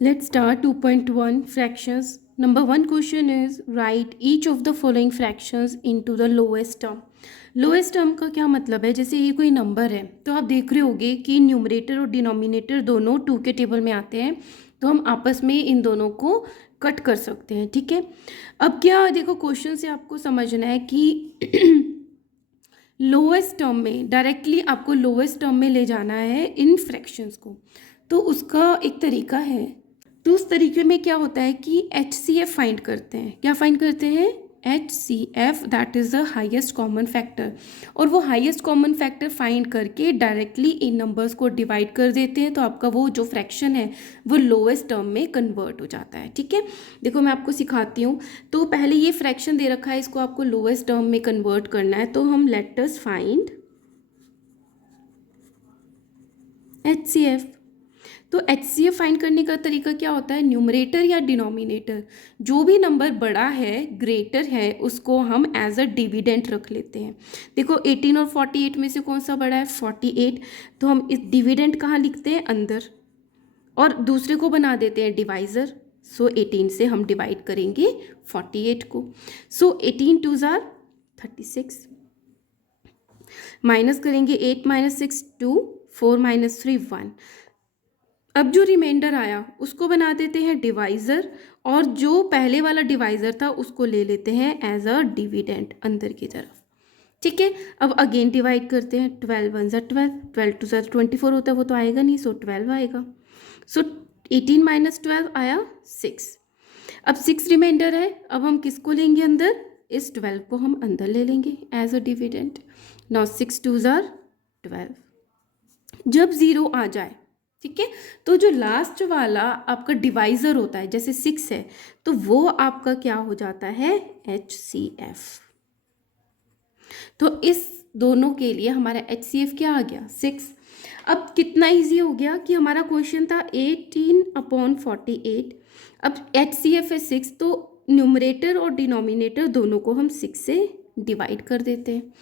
Let's start 2.1 fractions. Number one question is write each of the following fractions into the lowest term. Lowest term का क्या मतलब है? जैसे ये कोई नंबर है तो आप देख रहे होगे कि न्यूमरेटर और डिनोमिनेटर दोनों 2 के टेबल में आते हैं, तो हम आपस में इन दोनों को कट कर सकते हैं। ठीक है, अब क्या देखो क्वेश्चन से आपको समझना है कि लोएस्ट टर्म में डायरेक्टली आपको लोएस्ट टर्म में ले जाना है इन फ्रैक्शंस को, तो उसका एक तरीका है। तो उस तरीके में क्या होता है कि HCF फाइंड करते हैं। क्या फाइंड करते हैं? HCF, that is the highest common factor. और वो हाईएस्ट कॉमन फैक्टर फाइंड करके डायरेक्टली इन नंबर्स को डिवाइड कर देते हैं, तो आपका वो जो फ्रैक्शन है वो लोएस्ट टर्म में कन्वर्ट हो जाता है। ठीक है, देखो मैं आपको सिखाती हूँ। तो पहले ये फ्रैक्शन दे रखा है, इसको आपको लोएस्ट टर्म में कन्वर्ट करना है, तो हम लेट अस फाइंड HCF। तो HCF फाइंड करने का तरीका क्या होता है? न्यूमरेटर या डिनोमिनेटर, जो भी नंबर बड़ा है, ग्रेटर है, उसको हम एज अ डिविडेंट रख लेते हैं। देखो 18 और 48 में से कौन सा बड़ा है? 48। तो हम इस डिविडेंट कहाँ लिखते हैं? अंदर, और दूसरे को बना देते हैं डिवाइज़र। सो 18 से हम डिवाइड करेंगे 48 को। सो 18 2 ज़ार 36, माइनस करेंगे 8 माइनस 6 2, 4 माइनस 3 1। अब जो रिमाइंडर आया उसको बना देते हैं डिवाइज़र, और जो पहले वाला डिवाइज़र था उसको ले लेते हैं एज अ डिविडेंट अंदर की तरफ। ठीक है, अब अगेन डिवाइड करते हैं। 12 1 ज़ा 12, 12 2 ज़ा 24 होता है, वो तो आएगा नहीं, सो 12 आएगा। सो 18 माइनस 12 आया 6। अब 6 रिमाइंडर है, अब हम किसको लेंगे अंदर? इस 12 को हम अंदर ले लेंगे एज अ डिविडेंट। नाउ 6 2 ज़ार 12। जब ज़ीरो आ जाए, ठीक है, तो जो लास्ट वाला आपका डिवाइज़र होता है, जैसे 6 है, तो वो आपका क्या हो जाता है? HCF। तो इस दोनों के लिए हमारा HCF क्या आ गया? 6। अब कितना इजी हो गया कि हमारा क्वेश्चन था 18/48। अब HCF है 6, तो न्यूमरेटर और डिनोमिनेटर दोनों को हम 6 से डिवाइड कर देते हैं।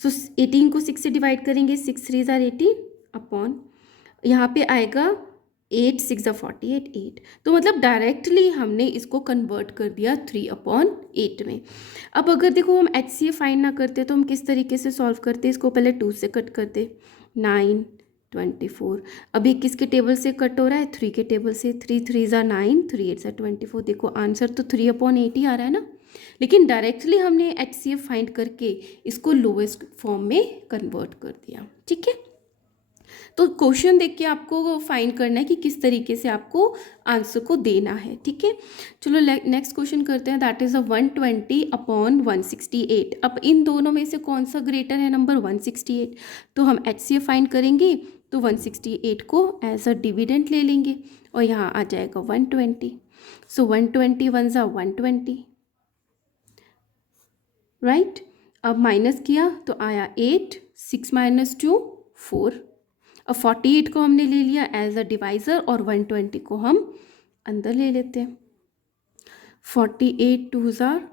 सो 18 को 6 से डिवाइड करेंगे, 6 3 ज़ार 18 अपॉन, यहाँ पे आएगा 8 6 ज़ा 48 8। तो मतलब डायरेक्टली हमने इसको कन्वर्ट कर दिया 3/8 में। अब अगर देखो हम HCF फाइंड ना करते तो हम किस तरीके से सॉल्व करते? इसको पहले 2 से कट करते, 9 24। अब ये किसके टेबल से कट हो रहा है? 3 के टेबल से। 3 3 ज़ा 9, 3 8 ज़ा 24। देखो आंसर तो 3/8 ही आ रहा है ना, लेकिन डायरेक्टली हमने HCF फाइंड करके इसको लोएस्ट फॉर्म में कन्वर्ट कर दिया। ठीक है, तो क्वेश्चन देख के आपको फाइंड करना है कि किस तरीके से आपको आंसर को देना है। ठीक है, चलो नेक्स्ट क्वेश्चन करते हैं, दैट इज़ 120/168। अब इन दोनों में से कौन सा ग्रेटर है? नंबर 168। तो हम HCF फाइंड करेंगे, तो 168 को एज अ डिविडेंट ले लेंगे, और यहाँ आ जाएगा 120। सो 120 1 ज़ा 120, राइट। अब माइनस किया तो आया 8, 6 माइनस 2 4। अब 48 को हमने ले लिया एज अ डिवाइज़र, और 120 को हम अंदर ले लेते हैं। 48 2 ज़ार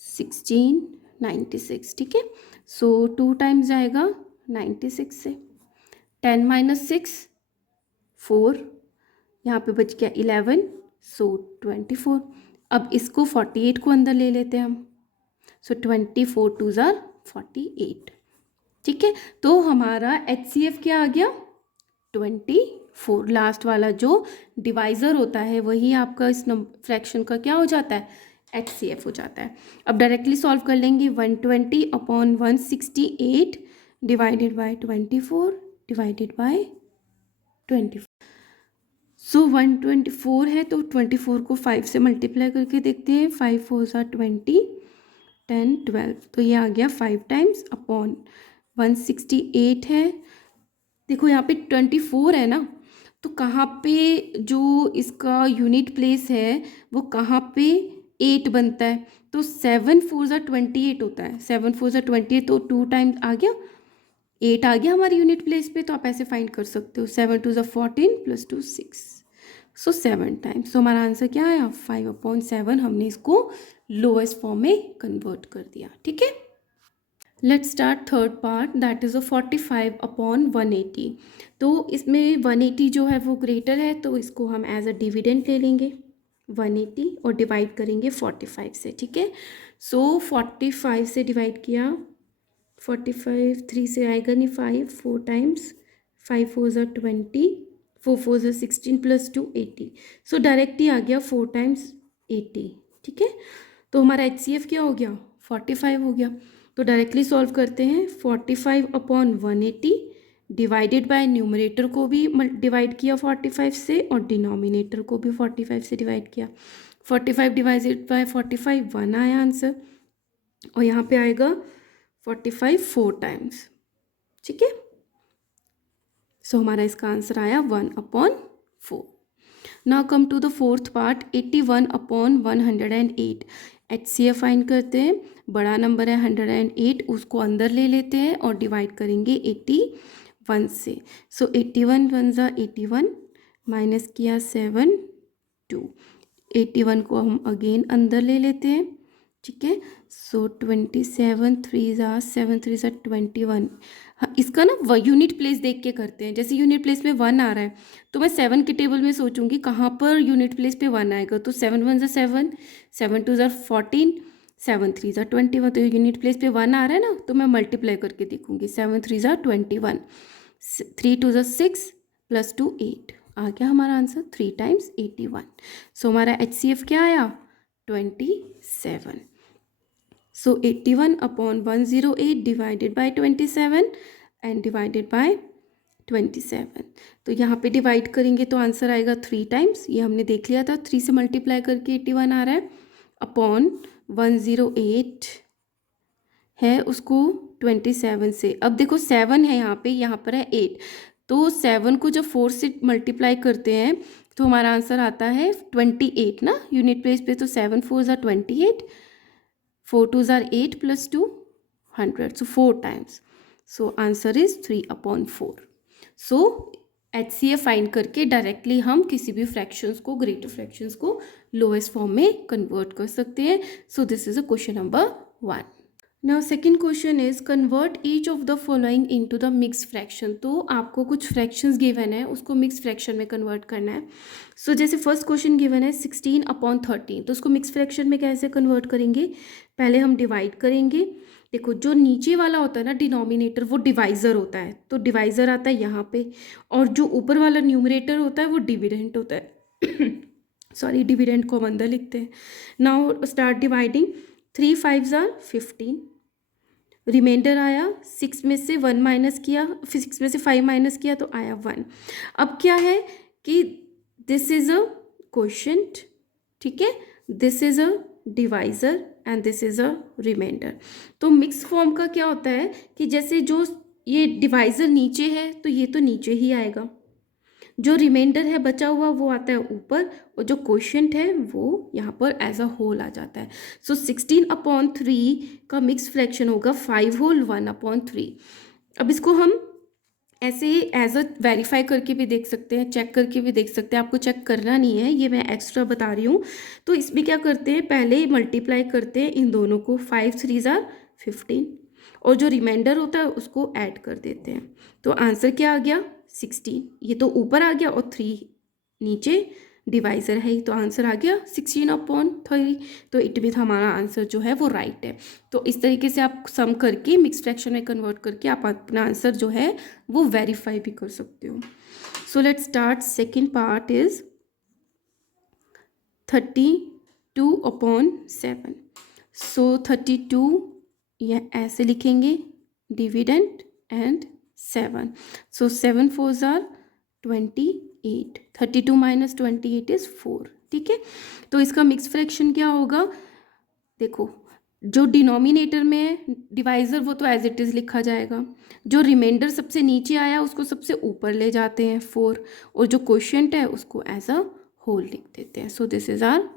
16 96। ठीक है, सो 2 टाइम्स जाएगा 96 से। 10 माइनस 6 4, यहाँ पे बच गया 11, सो 24। अब इसको 48 को अंदर ले लेते हैं हम, सो 24 2 ज़ार 48। ठीक है, तो हमारा HCF क्या आ गया? 24। लास्ट वाला जो डिवाइज़र होता है वही आपका इस फ्रैक्शन का क्या हो जाता है? HCF हो जाता है। अब डायरेक्टली सॉल्व कर लेंगे। 120/168 डिवाइडेड बाय 24 डिवाइडेड बाय 24। सो 124 है, तो 24 को 5 से मल्टीप्लाई करके देखते हैं। 5 4 ज़ा 20, 10 12, तो ये आ गया 5 टाइम्स अपॉन 168 है। देखो यहाँ पे 24 है ना, तो कहाँ पे जो इसका यूनिट प्लेस है वो कहाँ पे 8 बनता है? तो 7 4 ज़ा 28 होता है। 7 4 ज़ा 28, तो 2 टाइम्स आ गया 8 आ गया हमारे यूनिट प्लेस पे। तो आप ऐसे फाइंड कर सकते हो, 7 2 ज़ा 14 प्लस 2 6, सो 7 टाइम्स। तो हमारा आंसर क्या आया? 5/7। हमने इसको लोएस्ट फॉर्म में कन्वर्ट कर दिया। ठीक है, let's start third part, that is a 45 upon 180। तो इसमें 180 जो है वो ग्रेटर है, तो इसको हम एज अ डिविडेंड ले लेंगे 180 और डिवाइड करेंगे 45 से, ठीक है। सो 45 से डिवाइड किया, 45 3 से आएगा नहीं, 5 4 टाइम्स, 5 4 ज़ा 20, 4 4 ज़ा 16 प्लस 2 80। सो डायरेक्ट ही आ गया 4 टाइम्स 80, ठीक है। तो हमारा HCF क्या हो गया, 45 हो गया। तो डायरेक्टली सॉल्व करते हैं, 45 अपॉन 180 डिवाइडेड बाय न्यूमरेटर को भी डिवाइड किया 45 से और डिनोमिनेटर को भी 45 से डिवाइड किया। 45 डिवाइडेड बाय 45 1 आया आंसर, और यहाँ पे आएगा 45 4 टाइम्स, ठीक है। सो हमारा इसका आंसर आया 1/4। Now come to the fourth part, 81 upon 108। HCF find करते हैं, बड़ा नंबर है 108, उसको अंदर ले लेते हैं और डिवाइड करेंगे 81 से। सो 81 1 ज़ा 81, माइनस किया 7 2, 81 को हम अगेन अंदर ले लेते हैं, ठीक है। सो 27 3 ज़ा 7 3 ज़ा 21। हाँ, इसका ना वो यूनिट प्लेस देख के करते हैं। जैसे यूनिट प्लेस में 1 आ रहा है तो मैं 7 के टेबल में सोचूंगी कहाँ पर यूनिट प्लेस पे 1 आएगा, तो 7 1 ज़ा 7, 7 2 ज़ा 14, 7 3 ज़ा 21। तो यूनिट प्लेस पे 1 आ रहा है ना, तो मैं मल्टीप्लाई करके देखूंगी, 7 3 ज़ा 21, 3 2 ज़ा 6 प्लस 2 8, आ गया हमारा आंसर 3 टाइम्स 81। सो हमारा HCF क्या आया, 27। सो 81 upon 108 divided by 27 and divided by 27। तो यहाँ पे डिवाइड करेंगे तो आंसर आएगा 3 टाइम्स, ये हमने देख लिया था, 3 से मल्टीप्लाई करके 81 आ रहा है, अपॉन 108 है उसको 27 से। अब देखो 7 है यहाँ पर है 8, तो 7 को जब 4 से मल्टीप्लाई करते हैं तो हमारा आंसर आता है 28 ना, यूनिट प्लेस पे। तो 7 4 ज़ा 28, 4 2 ज़ार 8 plus 2 100, so 4 times. So answer is 3/4। So HCF find करके डायरेक्टली हम किसी भी फ्रैक्शंस को, ग्रेटर फ्रैक्शंस को लोएस्ट फॉर्म में कन्वर्ट कर सकते हैं। So this is a question number 1। Now second question is convert each of the following into the mix fraction. तो आपको कुछ फ्रैक्शंस गिवन है, उसको मिक्स फ्रैक्शन में कन्वर्ट करना है। सो जैसे फर्स्ट क्वेश्चन गिवन है 16/13, तो उसको मिक्स फ्रैक्शन में कैसे कन्वर्ट करेंगे, पहले हम डिवाइड करेंगे। देखो जो नीचे वाला होता है ना डिनोमिनेटर, वो डिवाइज़र होता है, तो डिवाइज़र आता है यहाँ पे, और जो ऊपर वाला न्यूमरेटर होता है वो डिविडेंड होता है। सॉरी, डिविडेंड को हम अंदर लिखते हैं। नाउ स्टार्ट डिवाइडिंग, 3 5 ज़ार 15, रिमाइंडर आया, 6 में से 1 माइनस किया, फिर 6 में से 5 माइनस किया तो आया 1। अब क्या है कि दिस इज अ क्वोशिएंट, ठीक है, this is a divisor and this is a remainder. तो मिक्स फॉर्म का क्या होता है कि जैसे जो ये डिवाइज़र नीचे है तो ये तो नीचे ही आएगा, जो रिमाइंडर है बचा हुआ वो आता है ऊपर, और जो क्वोशिएंट है वो यहाँ पर एज अ होल आ जाता है। सो 16/3 का मिक्स फ्रैक्शन होगा 5 होल 1/3। अब इसको हम ऐसे एज अ वेरीफाई करके भी देख सकते हैं, चेक करके भी देख सकते हैं। आपको चेक करना नहीं है, ये मैं एक्स्ट्रा बता रही हूँ। तो इसमें क्या करते हैं, पहले मल्टीप्लाई करते हैं इन दोनों को, 5 3 ज़ार 15, और जो रिमाइंडर होता है उसको ऐड कर देते हैं। तो आंसर क्या आ गया, 16। ये तो ऊपर आ गया और 3 नीचे डिवाइज़र है, तो आंसर आ गया 16/3। तो इट मीन हमारा आंसर जो है वो राइट है। तो इस तरीके से आप सम करके मिक्स फ्रैक्शन में कन्वर्ट करके आप अपना आंसर जो है वो वेरीफाई भी कर सकते हो। So let's start, second part is 32/7। So 32 या ऐसे लिखेंगे, डिविडेंड एंड 7। सो 7 4 ज़ार 28, 32 माइनस 28 इज 4, ठीक है। तो इसका मिक्स फ्रैक्शन क्या होगा, देखो जो डिनोमिनेटर में है डिवाइज़र वो तो एज इट इज़ लिखा जाएगा, जो रिमाइंडर सबसे नीचे आया उसको सबसे ऊपर ले जाते हैं 4, और जो क्वोशिएंट है उसको एज अ होल लिख देते हैं। So this is our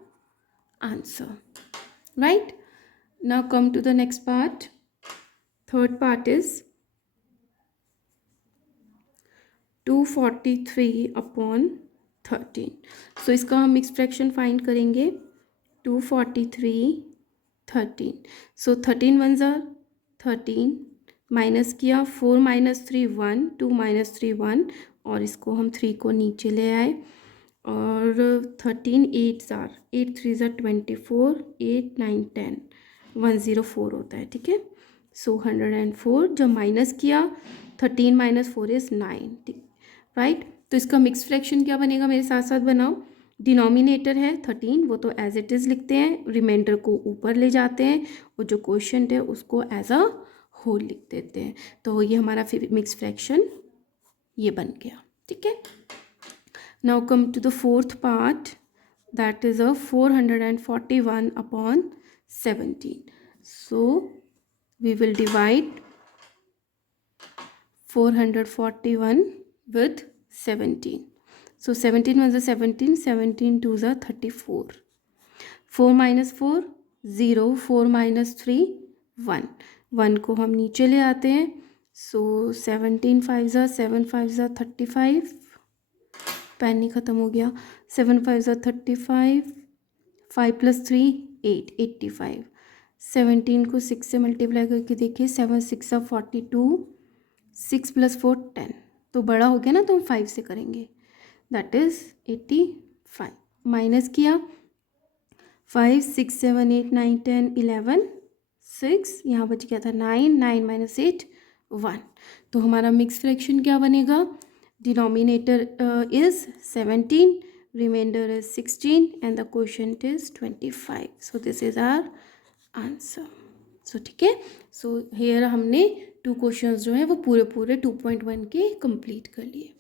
answer, right. Now come to the next part, third part is 243/13। So इसका हम मिक्स फ्रैक्शन फाइंड करेंगे, 243/13। सो 13 1 ज़ार 13 माइनस किया, 4 माइनस 3 1, 2 माइनस 3 1, और इसको हम 3 को नीचे ले आए, और 13 8 जार 8 3 जार 24, 8 9 10, 104 होता है, ठीक है। सो 104 जब माइनस किया, 13 माइनस 4 इज़ 9, ठीक, राइट। तो इसका मिक्स फ्रैक्शन क्या बनेगा, मेरे साथ साथ बनाओ। डिनोमिनेटर है 13, वो तो एज इट इज़ लिखते हैं, रिमाइंडर को ऊपर ले जाते हैं, और जो क्वोशंट है उसको एज अ होल लिख देते हैं। तो ये हमारा मिक्स फ्रैक्शन ये बन गया, ठीक है। Now come to the fourth part, that is a 441 upon 17. So we will divide 441 with 17. So 17 was a 17, 17 2s are 34. 4 minus 4 0, 4 minus 3 1, 1 को हम नीचे ले आते हैं। सो 17 5s are 7 5s are 35, pen नहीं ख़त्म हो गया, 7 5s are 35, 5 + 3 8, 85, 17 को 6 से मल्टीप्लाई करके देखिए, 7 6 are 42, 6 + 4 10, तो बड़ा हो गया ना, तो हम 5 से करेंगे, दैट इज़ 85। माइनस किया, 5 6 7 8 9 10 11, 6, यहाँ बच गया था 9, 9 माइनस 8 1। तो हमारा मिक्स फ्रैक्शन क्या बनेगा, denominator is 17, remainder is 16, and the quotient is 25। So this is our answer. So ठीक है। सो हेयर हमने 2 क्वेश्चंस जो हैं वो पूरे 2.1 के कंप्लीट कर लिए।